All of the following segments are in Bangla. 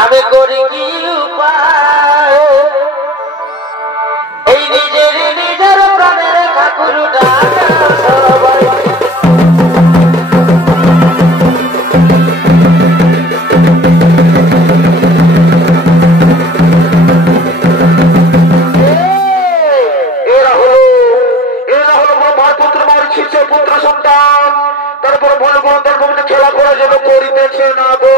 আমি করি কি উপায় এই নিজের নিজের প্রাণের ঠাকুর ডাকা সবাই পুত্র সন্তান তারপর ভগবানের ভূমিতে খেলা করার জন্য করিতেছে না গো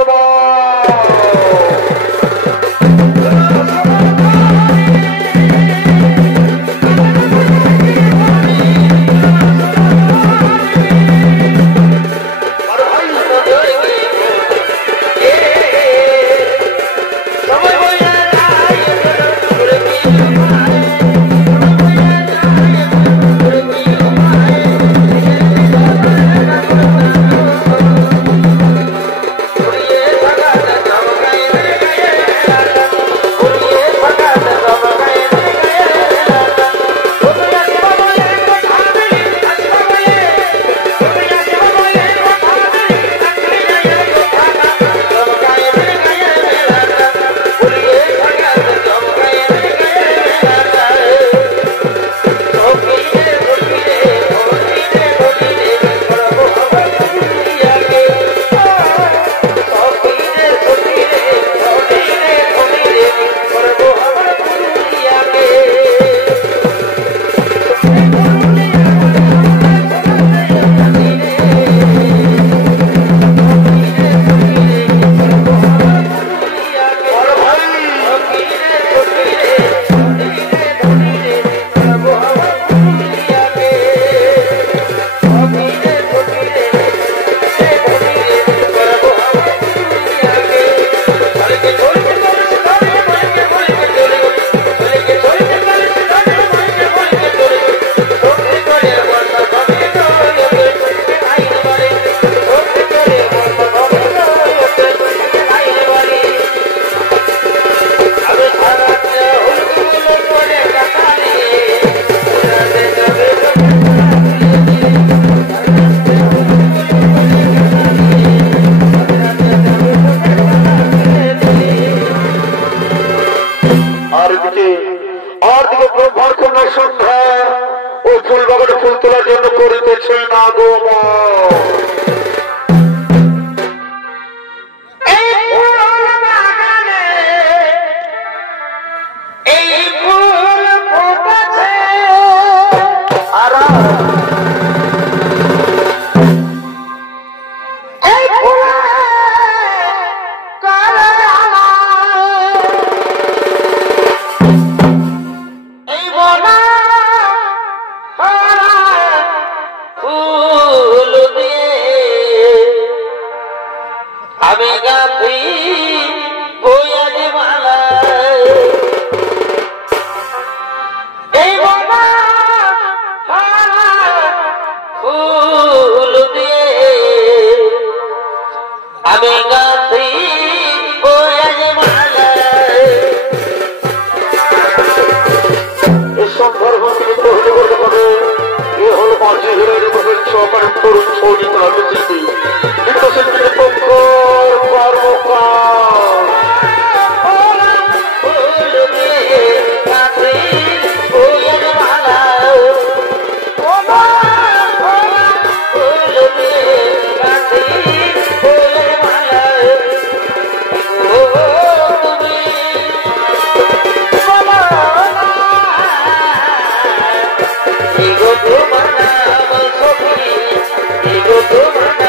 Go to my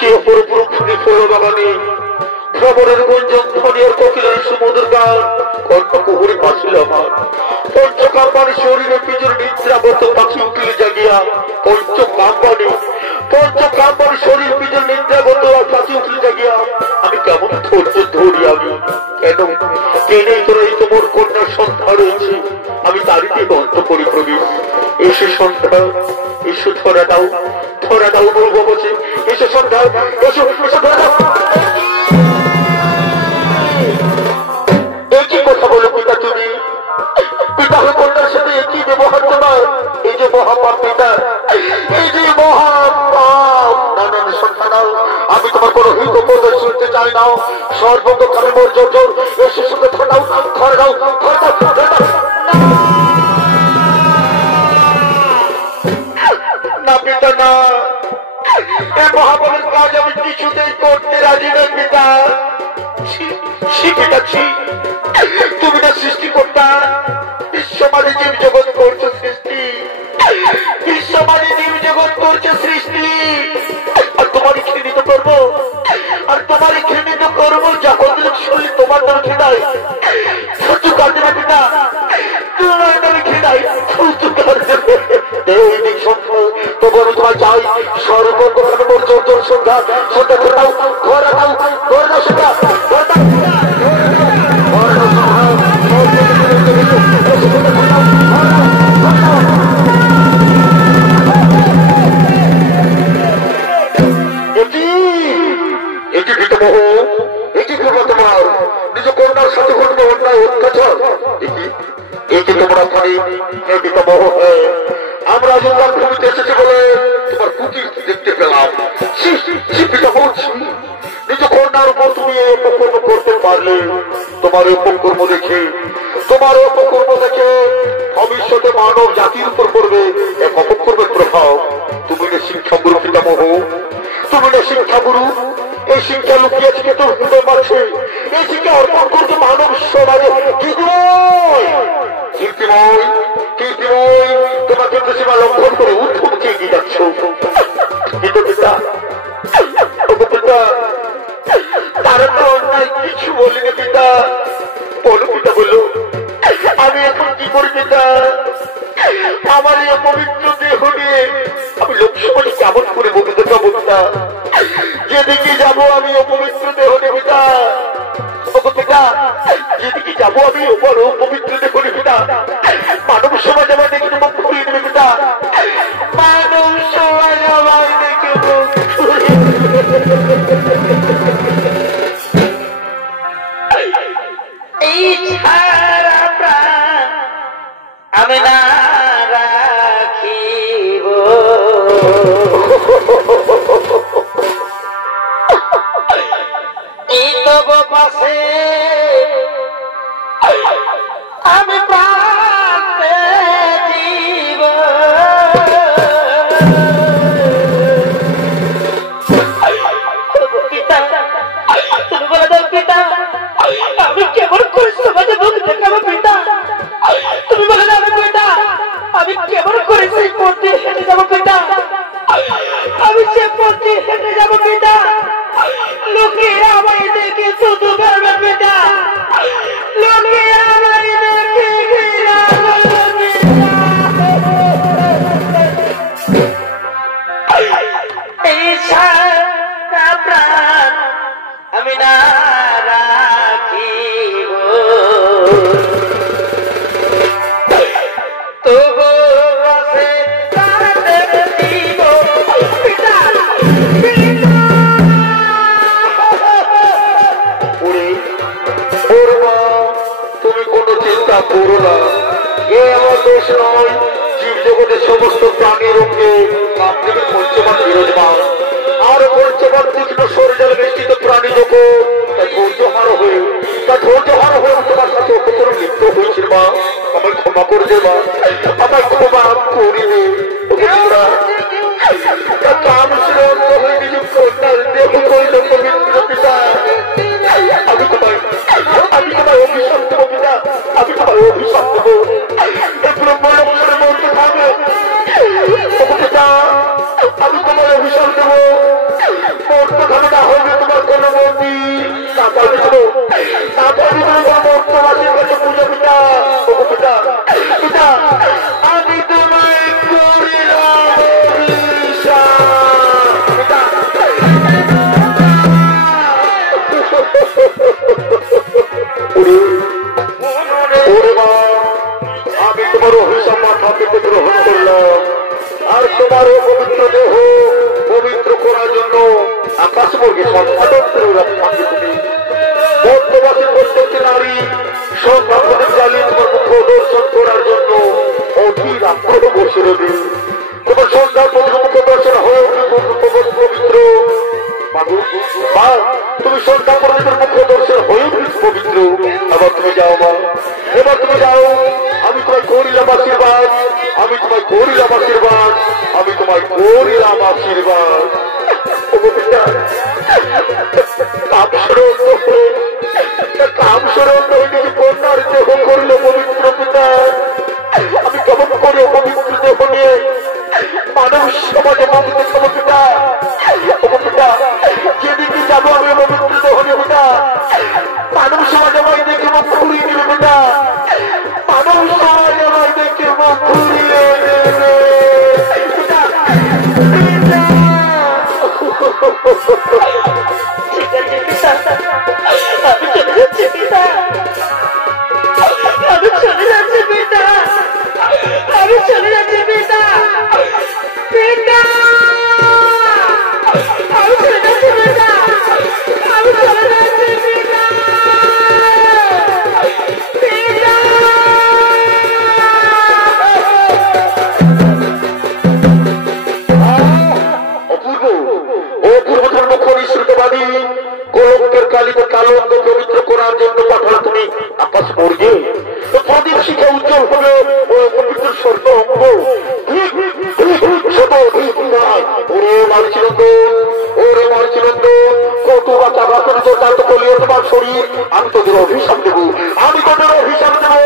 একে অপর পুরোপুরি ফুল বাগানে ভ্রমণের গুঞ্জন ধ্বনি আর কোকিলের সমুদ্র গান কণ্ঠ কুহুরে বাঁচিল আমার পঞ্চকাম্বানি শরীরে পিজুর নিদ্রাগত পাখি উকিল জাগিয়া পঞ্চকাম্বানি শরীর পিজুর নিদ্রাগত আর পাখি উকিল জাগিয়া আমি কেমন ধৈর্য ধরি আমি কেন তোর এই তোমার কন্যার সন্ধ্যা রয়েছে আমি তারই দিয়ে বন্ধ করি প্রবেশ এসে সন্ধ্যা এসে ধরা দাও বলবো বসে এসে সন্ধ্যা এসে ধরা দাও একই কথা বলো পিতা তুমি পিতা হয়ে কন্যার সাথে একই ব্যবহার তোমার এই যে মহাপাপ পিতা এই যে মহাপাপ না সন্তান আমি তোমার কোনো হিত প্রদর্শন শুনতে চাই না সর্বপ্রকারে মোর জোর এসে সঙ্গে ধরে দাও না পিতা না এই মহাপাপের কাজ আমি কিছুতেই করতে রাজি নই পিতা শিখেছি তুমি না সৃষ্টি করতা বিশ্বমানে জীব জগৎ করছো সৃষ্টি বিশ্বমানে জীব জগৎ করছো সৃষ্টি আর তোমারই ঘৃণিত করবো যখন শুনলি তোমার নাম ঘৃণায় সহ্য করতে পারবি না তোমার নামে ঘৃণায় সহ্য করতে তবু আমি তোমার চাই সর্বপ্রথমে মোর জোর সন্ধ্যা ঘরে দাও সন্ধ্যা এটি পিতামহ এটি করবো তোমার নিজ কন্যার সাথে ঘটবে অন্যায় অত্যাচার এটি তোমরা খালি পিতামহ আমরা জঙ্গল ভূমিতে এসেছি বলে তোমার কুকির দেখতে পেলাম পিতামহ নিজ কন্যার উপর তুমি অপকর্ম করতে পারলে তোমার অপকর্ম দেখে ভবিষ্যতে মানব জাতির উপর পড়বে এক অপকর্মের প্রভাব তুমি না শিক্ষাগুরু পিতামহ তুমি না শিক্ষাগুরু এই শিক্ষা লুকিয়েছে কে তোর হৃদয় মাঝে এই শিক্ষা অর্পণ করছে মানব সমাজে কীর্তিময় তোমাকে তো সীমা লঙ্ঘন করে উঠে এগিয়ে যাচ্ছ কিন্তু পিতা তারা তো অন্যায় কিছু বলিনি পিতা বলো পিতা বলো আমি এখন কি করি পিতা আমার এই অপবিত্র দেহ নিয়ে আমি লোকসভায় কেমন করে বলতে পারবো পিতা যেদিকে যাবো আমি অপবিত্র দেহ নিয়ে পিতা যেদিকে যাবো আমি অপবিত্র দেহ নিয়ে পিতা মানব সমাজ আমার দেখে মুখ ঘুরিয়ে দেবে পিতা মানব সমাজ আমার দেখে মুখ এই ছাড়া প্রাণ আমি না রাখিব এই তব পাশে আমি প্রাণ দিব পিতা তুমি বলে দাও পিতা আমি কেমন করে সমাজে মুখ দেখাবো পিতা তুমি বলে দাও পিতা আমি কেমন করে সেই পথে হেঁটে যাবো পিতা আমি সে পথে হেঁটে যাবো পিতা লোকে আমায় দেখে শুধু বলবে পিতা লোকে আমায় দেখে এই সারা প্রাণ আমি না রাখিব তবু বসে দিব পিতা পিতা আমি তোমায় করিলাম অভিশাপ পিতা আমি তোমার অভিশাপ মাথা পেতে গ্রহণ করলাম আর তোমার পবিত্র দেহ পবিত্র করার জন্য আকাশবর্গে সম্পাদন করে রাখলাম তুমি বর্তমানে প্রত্যেকটি নারী সন্তানদের জ্বালিয়ে তোমার মুখ দর্শন করার জন্য অধীর আগ্রহ বসে রবি তোমার সন্তান মুখ দর্শন হয়ে পবিত্র তুমি সন্তান মুখ দর্শন হয়ে পবিত্র আবার তুমি যাও মা এবার তুমি যাও আমি তোমায় করিলাম আশীর্বাদ আমি তোমায় করিলাম আশীর্বাদ আমি তোমায় করিলাম আশীর্বাদ কাম স্মরণ কন্যার দেহ করিল পবিত্র পিতা আমি কেমন করে পবিত্র দেহ নিয়ে মানব সমাজে পবিত্র পিতা পিতা যেদিকে যাবো আমি পবিত্র দেহ নিয়ে পিতা মানব সমাজে আমায় দেখে মুখ ঘুরিয়ে নেবে পিতা মানব সমাজে আমায় দেখে মুখ ঘুরিয়ে নেবে ঠিক আছে পিতা আমি চলে যাচ্ছি পিতা আমি চলে যাচ্ছি পিতা আমি চলে যাচ্ছি পিতা পিতা আমি চলে যাচ্ছি পিতা আমি চলে যাচ্ছি পিতা পিতা অপূর্ব অপূর্ব ধর্মক্ষণ শ্রুতবাদী গোলকের কালিতে কালন্দ পবিত্র করার জন্য পাঠালো তুমি আকাশ মর্গে প্রদীপ শিখে উজ্জ্বল হবে পবিত্র স্বর্গ অঙ্গ ওরে মারচিনন্দ ওরে মারচিনন্দ কটুরা চাবাতরিত তাত কলিয়ে তোমার শরীর আমি তোদের অভিশাপ দেবো আমি তোদের অভিশাপ দেবো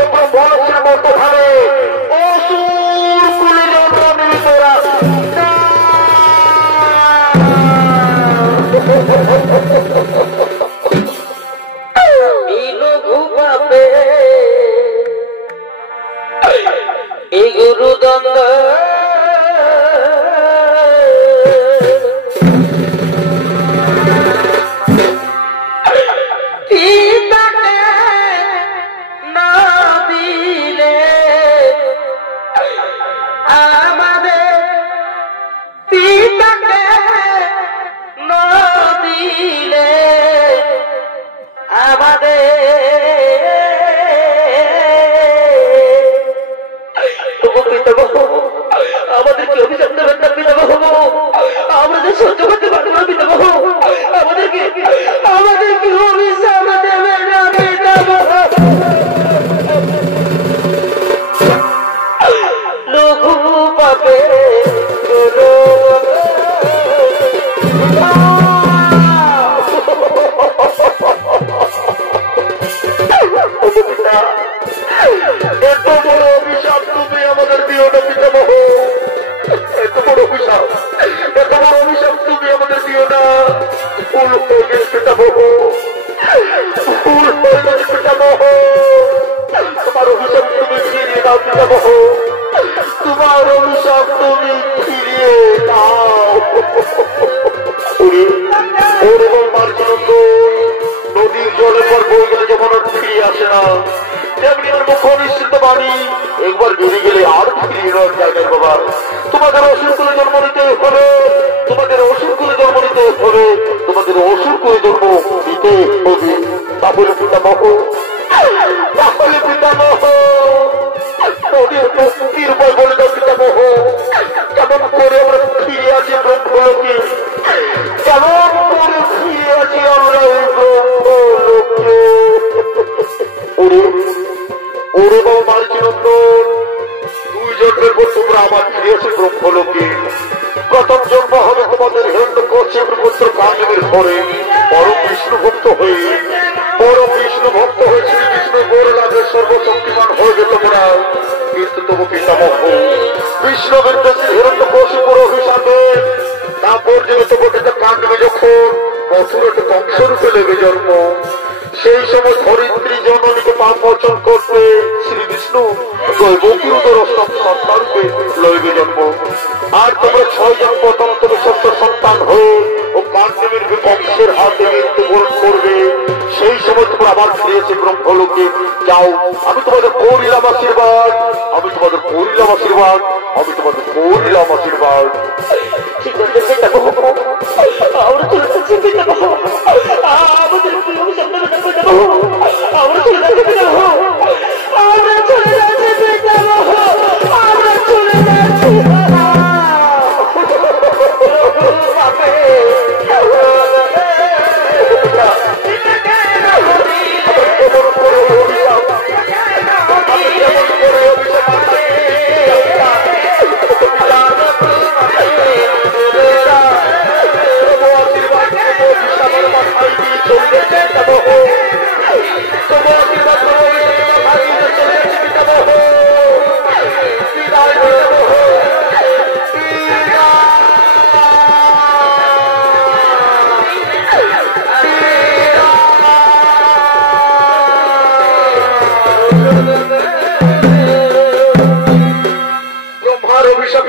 এবং বলছেন মতো ভাবে অসুর কুলে জন্ম নিবি তোরা এই গুরুদন্দ তোমার অভিশাপ তুমি ফিরিয়ে দাও নদীর জলের পর বই গেলে যেমন ফিরিয়ে আসে না তেমনি ওর মুখ নিশ্চিত বাণী একবার বেরিয়ে গেলে আর ফিরিয়ে নেওয়ার জায়গায় বাবা তোমাদের অসুর করে জন্ম নিতে হবে তোমাদের অসুর করে জন্ম নিতে হবে তোমাদের অসুর করে জন্ম দিতে হবে তাহলে পিতামহ তাহলে পিতামহ মুক্তির উপায় বলে দাও পিতামহ কেমন করে আমরা ফিরে আছি ব্রহ্মলোকে কেমন করে ফিরে আছি আমরা এই ব্রহ্মলোকে ওরে বাবা মালচিনন্দন 2 জন্মের পর তোমরা আবার ফিরে আসে ব্রহ্মলোকে প্রথম জন্ম হবে তোমাদের হিরণ্যকশিপুর পুত্র কাণ্ডবের ঘরে পরম বিষ্ণু ভক্ত হয়ে শ্রী বিষ্ণু গৌর লাভের সর্বশক্তিমান হয়ে যেত তোমরা কিন্তু তবু পিতামহ বিষ্ণুবৃন্দ শ্রী হিরণ্যকশিপুর অভিশাপে তারপর যেহেতু বটিতে কাণ্ডবে যখন মথুরাতে কংসরূপে লেগে জন্ম সেই সময় ধরিত্রী জননীকে পাপ মোচন করতে শ্রী বিষ্ণু দৈবকিরুদর অষ্টম সন্তানকে লইবে জন্ম। আর তোমরা 6 জন প্রথম থেকে সত্য সন্তান হয়ে ও কান্তিবীর বংশের হাতে মৃত্যুবরণ করবে। সেই সময় তোমরা আবার ফিরেছে ব্রহ্মলোকে যাও। আমি তোমাদের করিলাম আশীর্বাদ, আমি তোমাদের করিলাম আশীর্বাদ, আমি তোমাদের করিলাম আশীর্বাদ। ঠিক আছে পিতামহ, আমরা চলে যাচ্ছি পিতামহ, আমাদের আমরা চলে যাচ্ছি পিতামহ, আমরা চলে যাচ্ছি পিতামহ, আমরা চলে যাচ্ছি।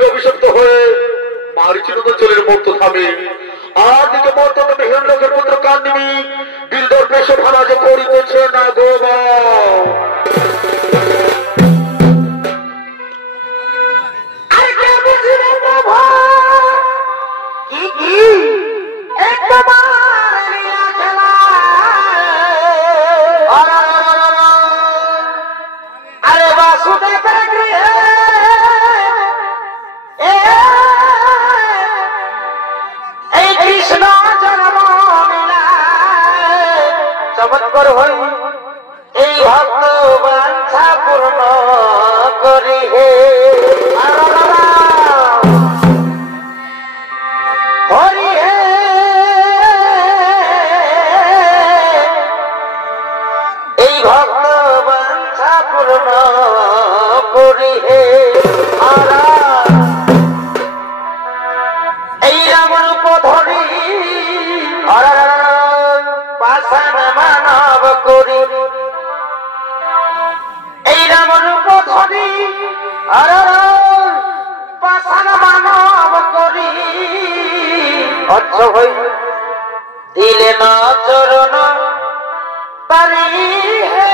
অভিশপ্ত হয়ে মারিচিরুদ জলের মতো থামে। আর দিকে মর্তত হিরণ্যকের পুত্র কান্দিনী বিলদর বেশ ভাড়া যে করিতেছে না গোবা। চমৎকার হই এই ভক্ত বাঞ্ছা পূর্ণ করি হে হরি হে। এই ভক্ত বাঞ্ছা পূর্ণ করি হে এই রামরূপ ধরি পাশান মানব করি, এই রামরূপ ধরি পাশান মানব করি অর্থ হই দিলে না চরণ পারি হে।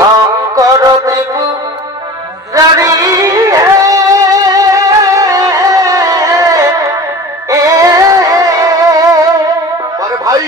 শঙ্কর দেবু রানী ভাই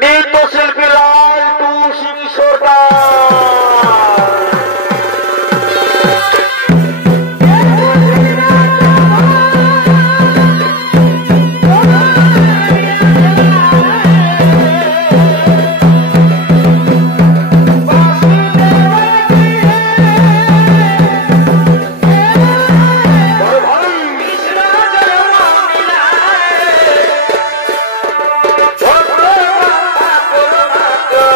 নৃত্যশিল্পী লাল টু সিং সরকার। Go!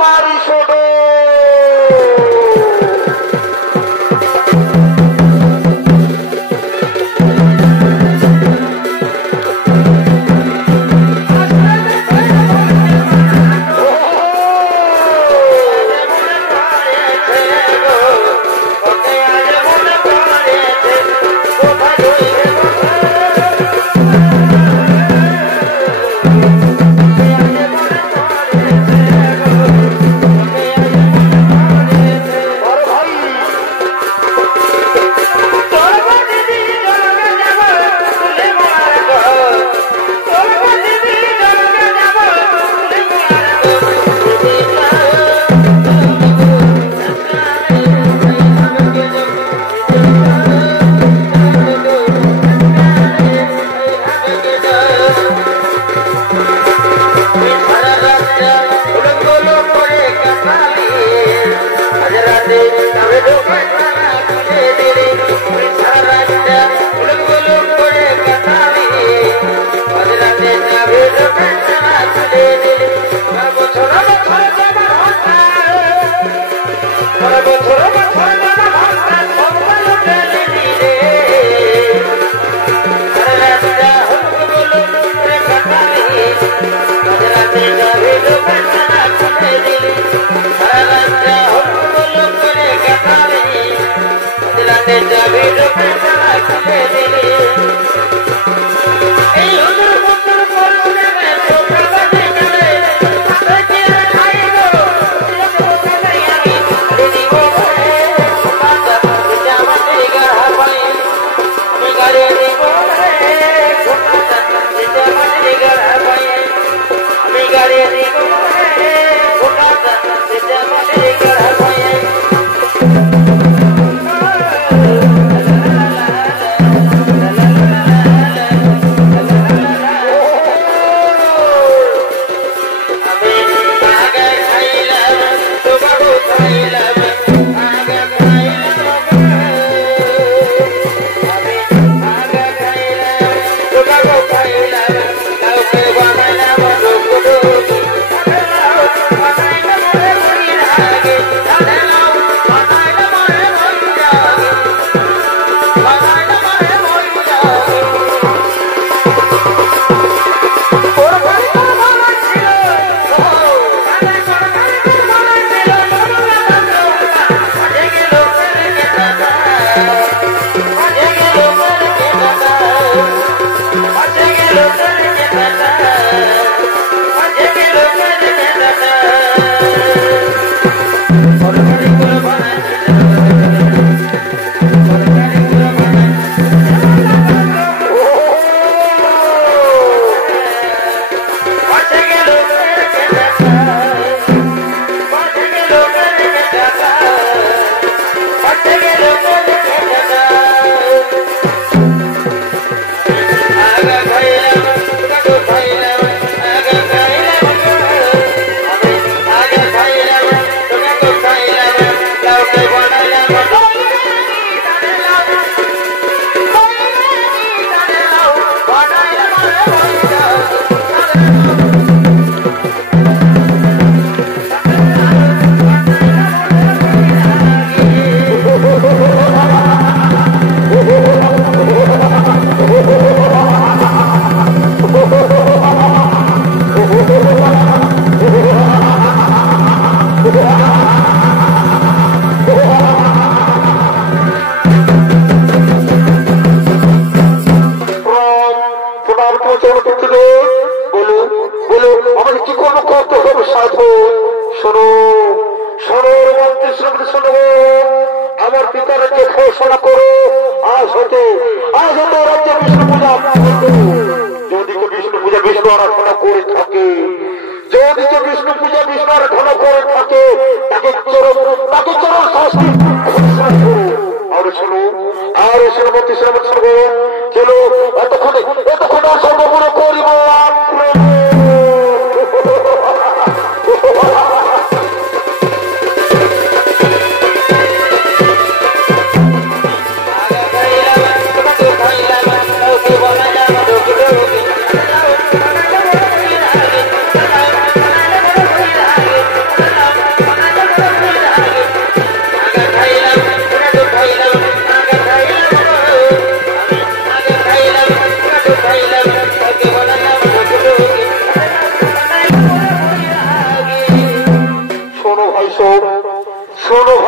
আমারই শোনো।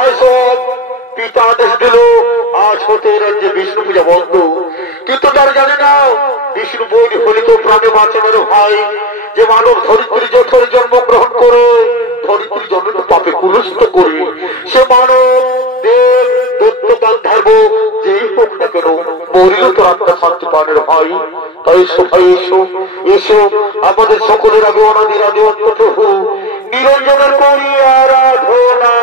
হয় সব। পিতা আদেশ দিল আজ হতে রাজ্যে বিষ্ণু পূজা বন্ধ, কিন্তু তারা জানে না বিষ্ণু বৈরী ফলিত প্রাণে বাঁচানোর হয় যে মানব ধরিত্রী যথরে জন্মগ্রহণ করে ধরিত্রী জন্ম পাপে কুলুষিত করে সে মানব দেব দত্ত গান্ধর্ব যেই হোক না কেন মরিল তো আত্মা শান্তি পানের ভাই। তাই সবাই এসো এসো আমাদের সকলের আগে অনাদি রাজে প্রভু নিরঞ্জনের করি আরাধনা।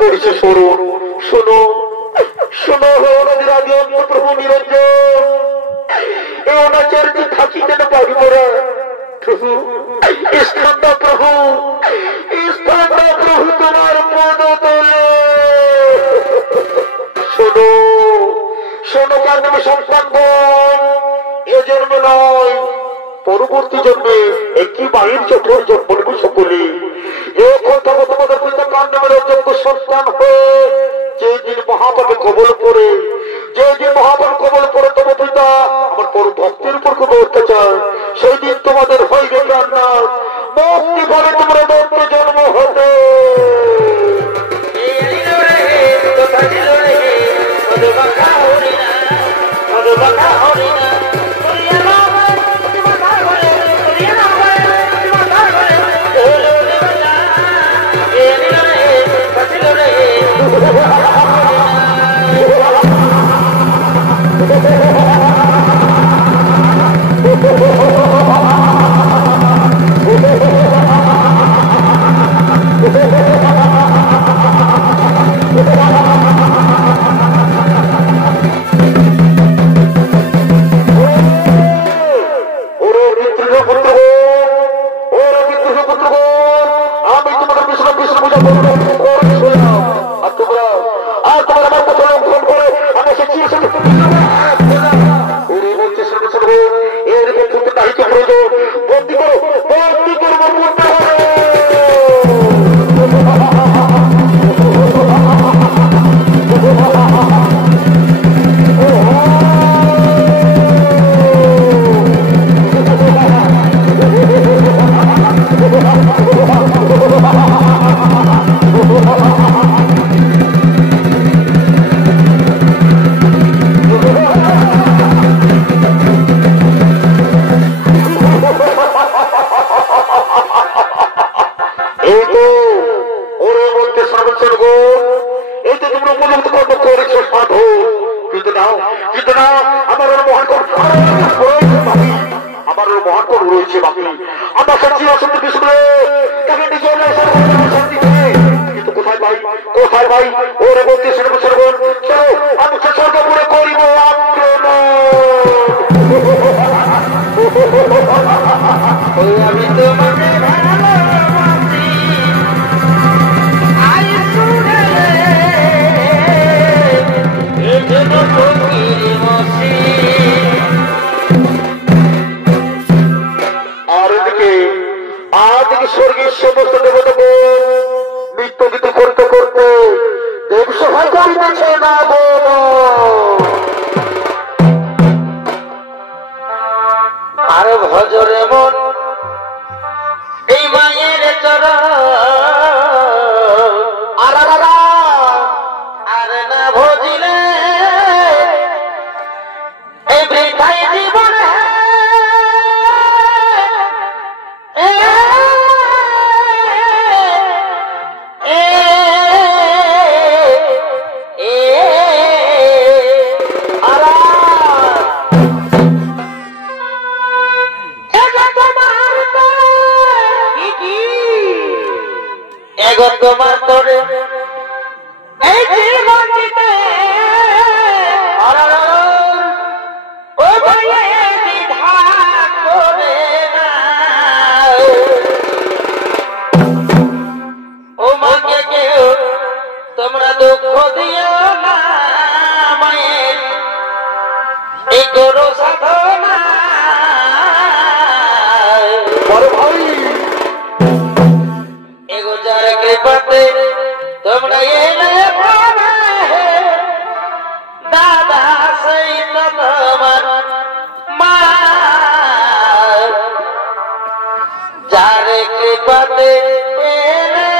করেছে স্মরণ শোনো শোনো প্রভু নিরঞ্জন এই অনাচারটি থাকিতে না পারিব না প্রভু স্থান দাও প্রভু স্থান দাও প্রভু তোমার পদ তোলে। শোনো শোনো কার নামে সন্তান এ জন্ম নয় পরবর্তী জন্মে একই মায়ের চোখের জন্ম নেবে সকলে। তোমাদের পিতা কার নামের অযোগ্য সন্তান হয়ে যেদিন মহাপাপে কবল পড়ে যেদিন মহাপাপ কবল পড়ে তোমার পিতা আমার পর ভক্তের উপর কোনো অত্যাচার সেই দিন তোমাদের হইবে জান্নাত মুক্তি ফলে তোমরা দত্ত জন্ম হবে। Oh my God! তোমরা এলে দাদা সেই তো তোমার মা যার কৃপাতে এলে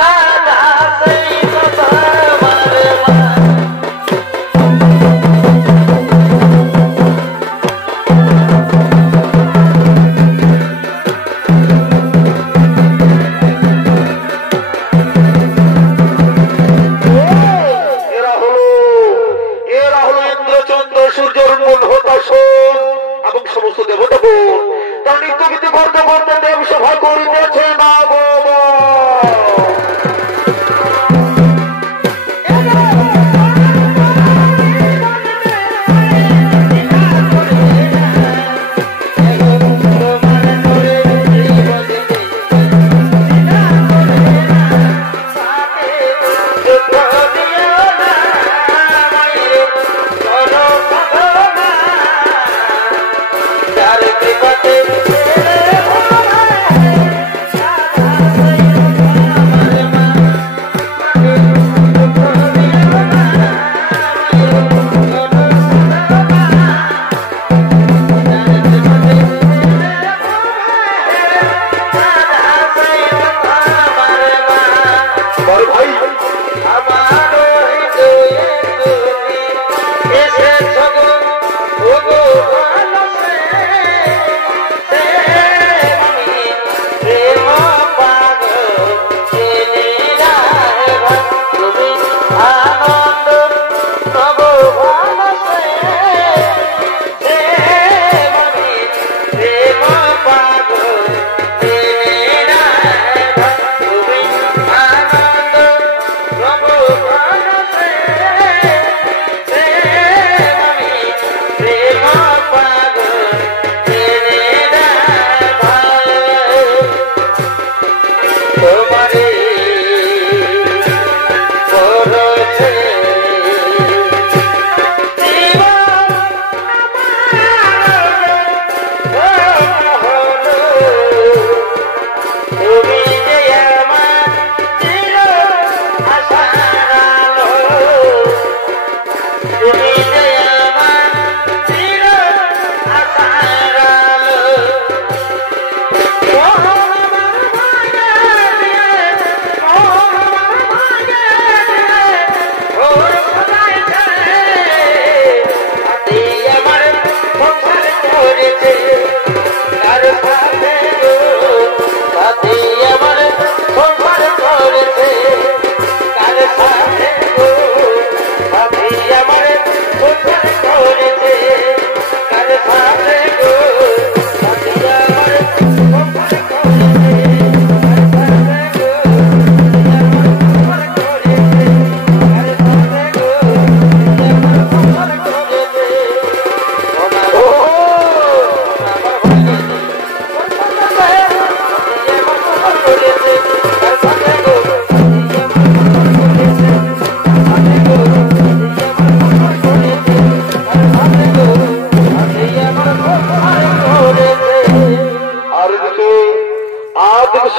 দাদা সেই তো তোমার মা এবং সমস্ত দেবতাগণ তার নিত্য গীতি করতে করতে দেব সভা করিতেছে না বাবা।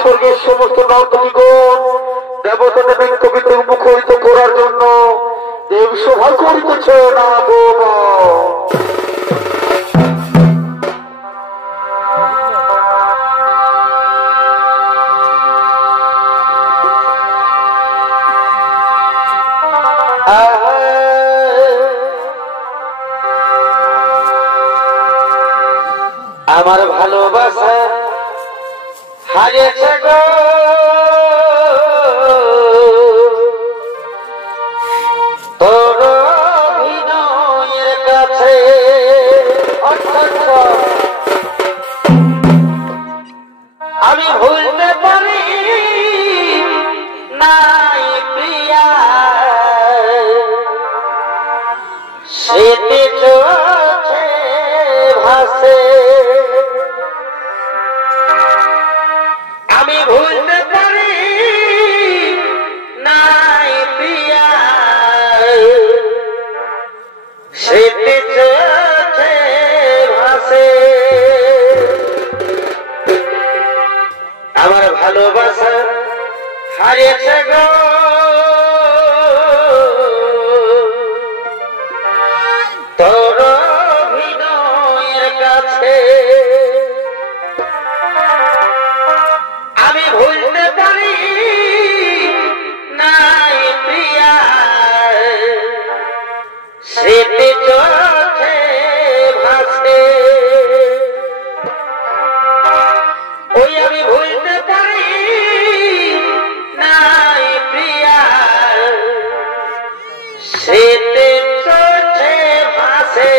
স্বর্গের সমস্ত নর্তকীগণ দেবতাদের বিক্ষোভিত মুখরিত করার জন্য দেব সভা করিতেছে না বাবা। আমার ভালোবাসা হারিয়েছে গো তোর অভিনয়ের কাছে আমি ভুলতে পারি নাই প্রিয়া স্মৃতি চোখে ভাসে আমি ভুলতে পারি নাই প্রিয়া স্মৃতি চোখে ভাসে আমার ভালোবাসা হারিয়েছে গো তোর অভিনয়ের কাছে আমি ভুলতে পারি নাই প্রিয়া স্মৃতি চোখে ভাসে ওই আমি ভুলতে পারি নাই প্রিয়া স্মৃতি চোখে ভাসে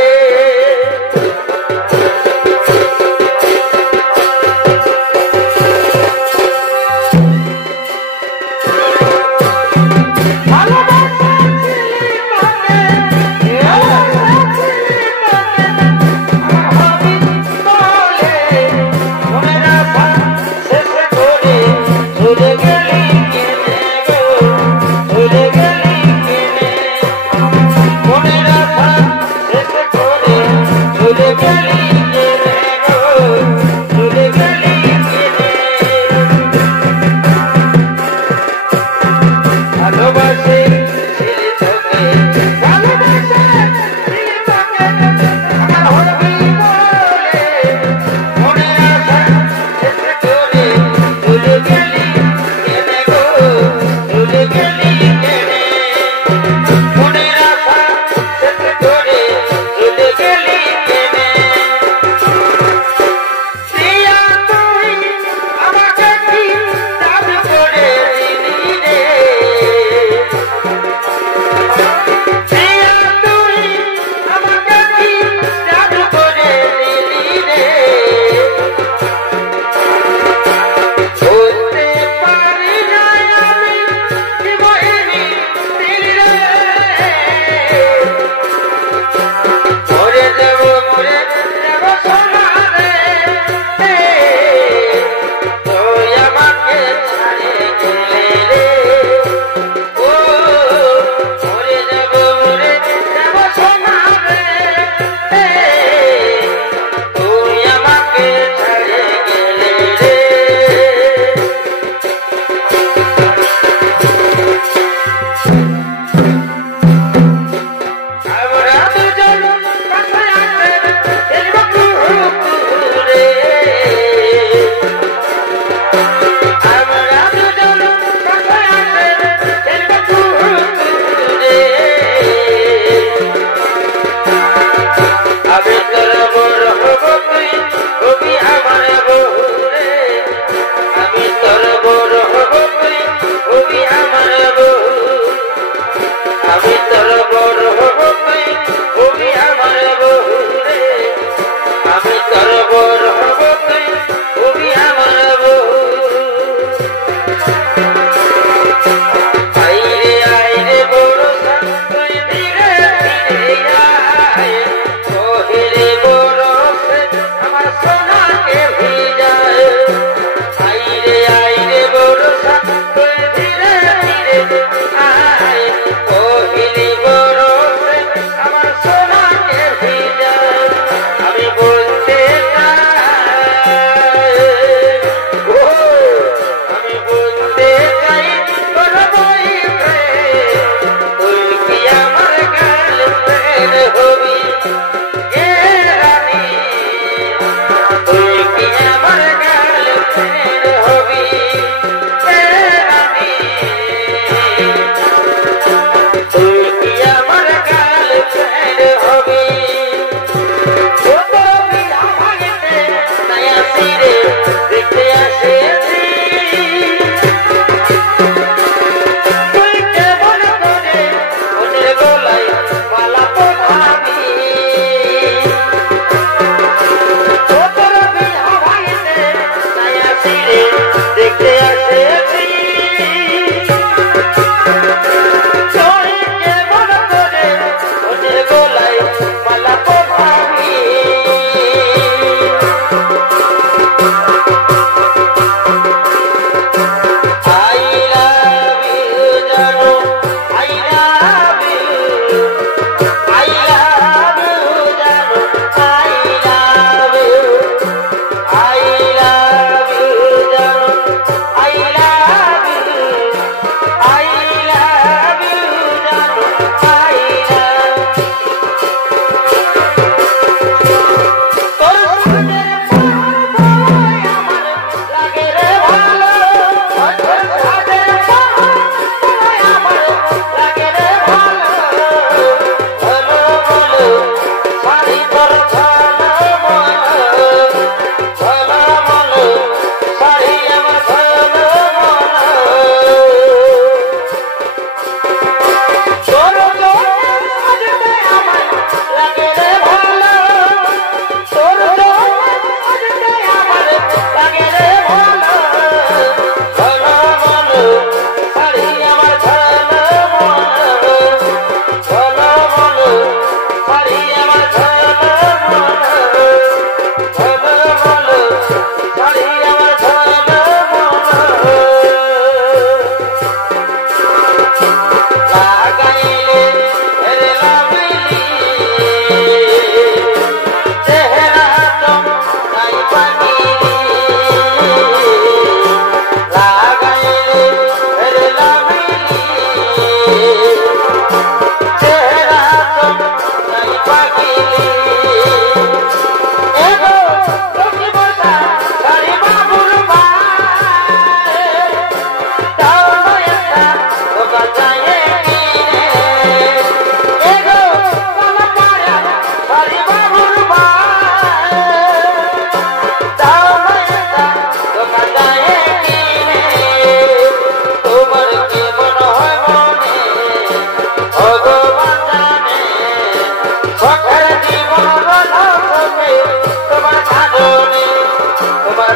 শেষ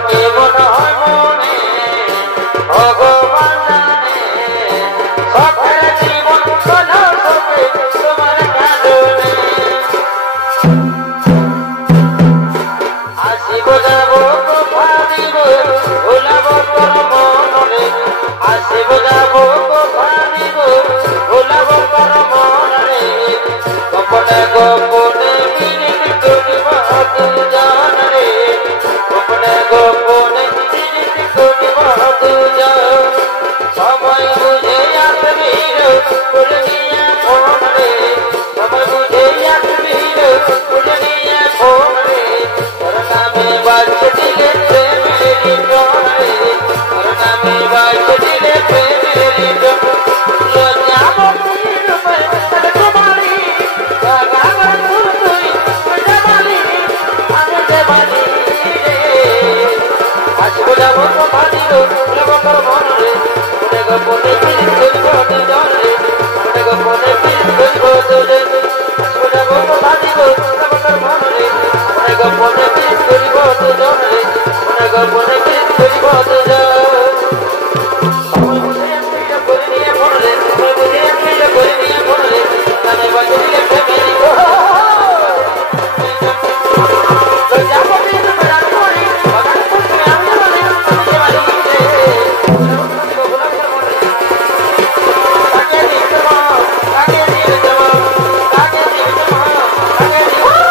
কেমন হয় মনে ভগবান জানে সখের জীবন চলো সবে তোমার কাঁদনে আসিব যাব কথা দিব ভুলাব তোর মনরে আসিব যাব কথা দিব ভুলাব তোর মনরে গোপনে গোপনে মিলিত করিব তু জানরে গোপনে গোপনে মিলিত করিব তু জান সময় বুঝে আসবি ফুল নিয়ে ফোনরে সময় বুঝে আসবি ফুল নিয়ে ফোনরে তোর নামে বাজ দিলে প্রেমেরি জনরে তোর নামে বাজ দিলে প্রেমেরি জন যাব রূপে তব তোমারি গাগার তুই জামালি আমি দেবানি রে আসব যাব কথা দিল ভুলব তোর মনরে মনে গোপনে ফিরিস করিব তু জনরে মনে গোপনে ফিরিস করিব তু জনরে আসব যাব কথা দিব ভুলব তোর মনরে মনে গোপনে ফিরিস করিব তু জনরে মনে গোপনে ফিরিস করিব তু জনরে সময় বুঝে আসিল করে নিয়ে মনরে সময় বুঝে আসিল করে নিয়ে মনরে নামে বাজরিলে প্রেমেরি যাব দিন প্রাণ করি বাগান পুত্রে আমি বলে আমি বাড়ি রে গোলাপ মনরে কাকে দিতে মা কাকে দিতে মা কাকে দিতে মা কাকে দিতে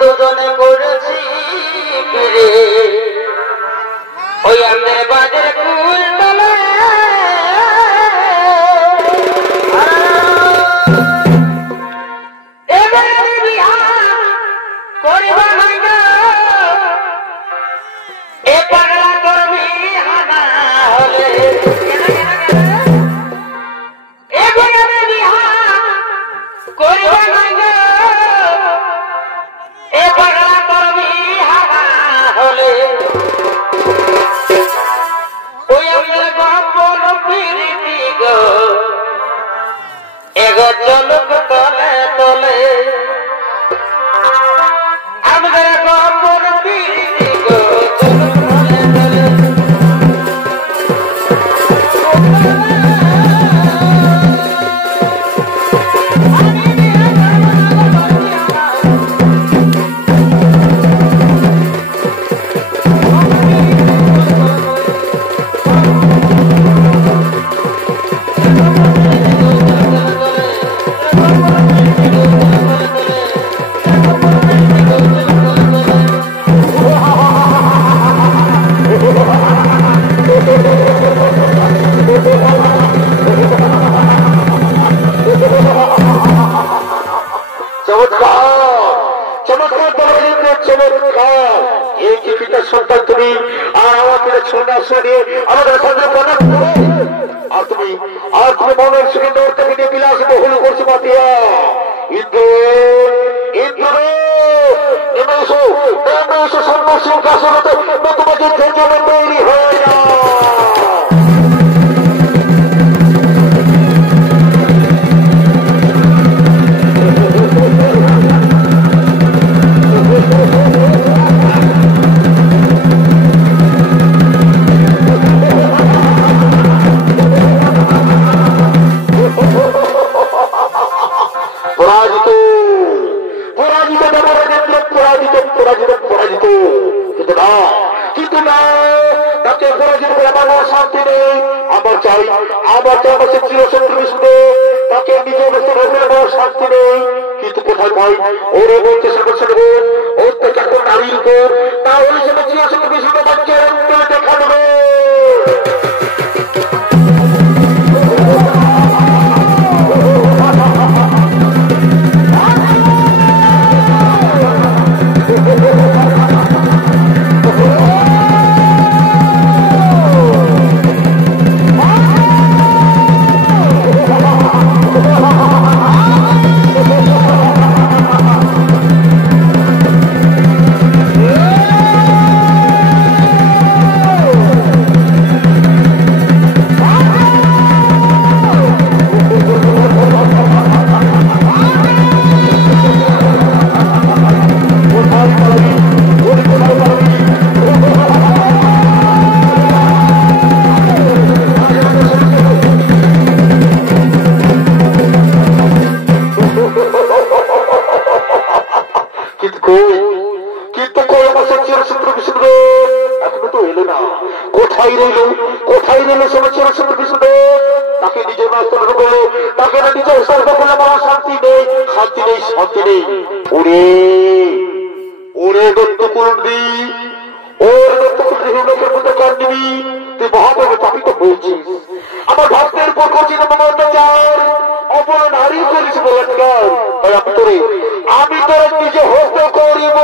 দুজনে করেছি ফিরে ওই আমাদের বাজার কুল তলে এবারে বিয়া করবা না এ পাগলা করবি হানা হলে এবারে বিয়া করবা না এ পাগলা করবি হানা হলে ওই আমাদের গোপন প্রীতি গো এগো চলুক তলে তলে চমৎকার চমৎকার চমৎকার চমৎকার। এই যে পিতার সন্তান তুমি আর আমার পিতা ছোড়া শুনে আমাদের সঙ্গে আর তুমি মনের সুখে দৌড় থেকে নিয়ে বিলাস বহুল করছো মাতিয়া ইন্দ্র ইন্দ্র নেমে এসো সন্ন্যাস সিংহাসনতে তোমাকে যোজনে তৈরি হয়ে যাও। শান্তি নেই কিন্তু কোথায় পাই ওর বলতে অত্যাচার নারীর উপর তাহলে সেটা চিরসঙ্গে বিষ্ণু বাচ্চার অন্তরে দেখা দেবে। আমার ভক্তের উপর করছি অত্যাচার অপর নারী করিস বলাৎকার আমি তোর নিজে হত্যা করিব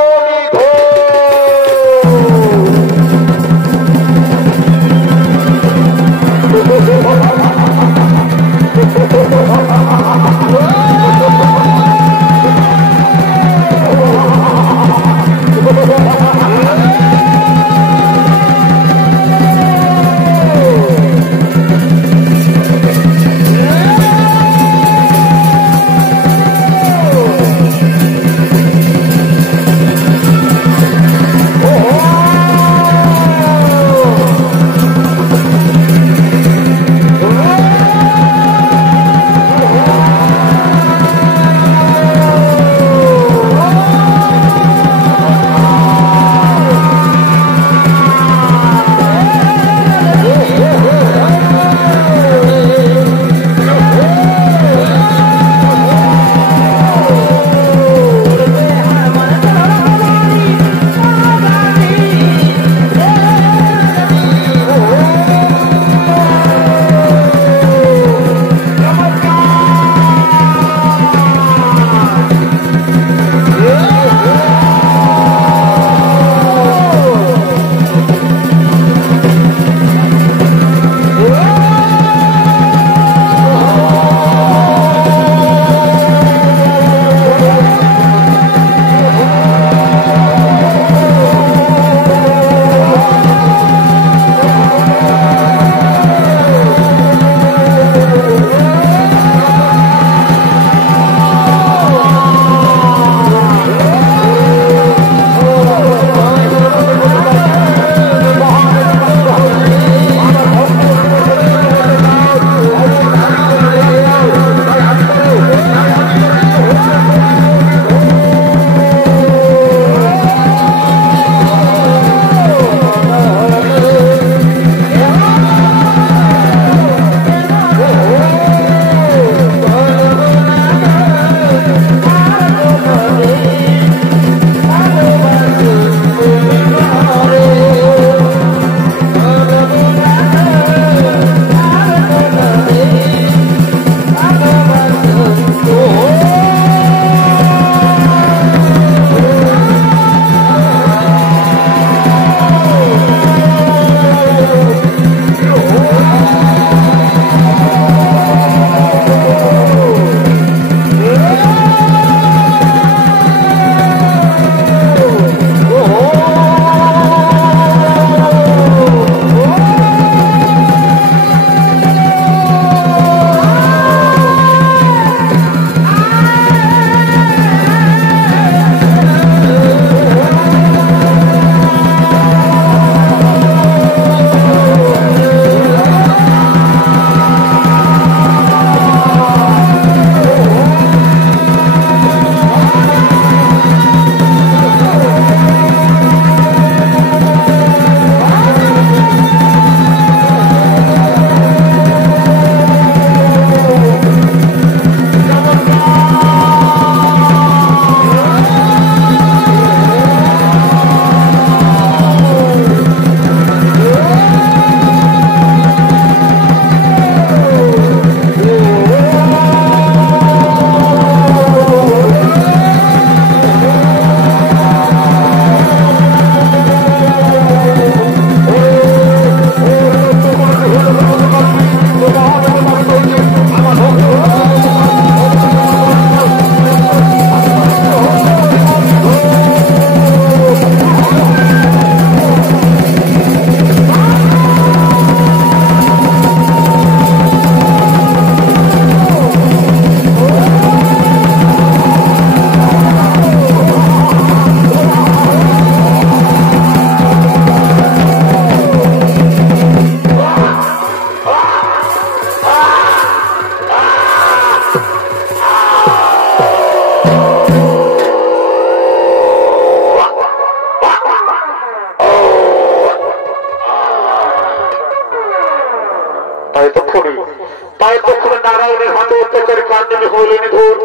বলে নিধুর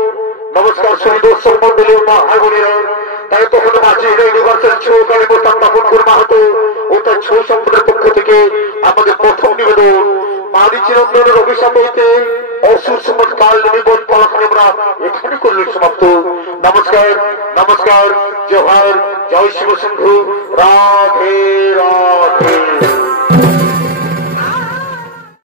নমস্কার সুদর্শন মন্ডলীয় মা ভাই বোনেরা। তাই তখন মাঝে ইউনিভার্সাল সহকারী মোস্তাক বাপুর মাহাতো ও তার ছৌ সম্প্রদায়ের পক্ষ থেকে আমাদের প্রথম নিবেদন মারি চিরন্তনের অভিশাপ হইতে অসুর সমাজ কাল নিবেদন পড়াখানে আমরা এখানে করলেন সমাপ্ত। নমস্কার নমস্কার, জোহার, জয় শিব শম্ভু, রাধে রাধে।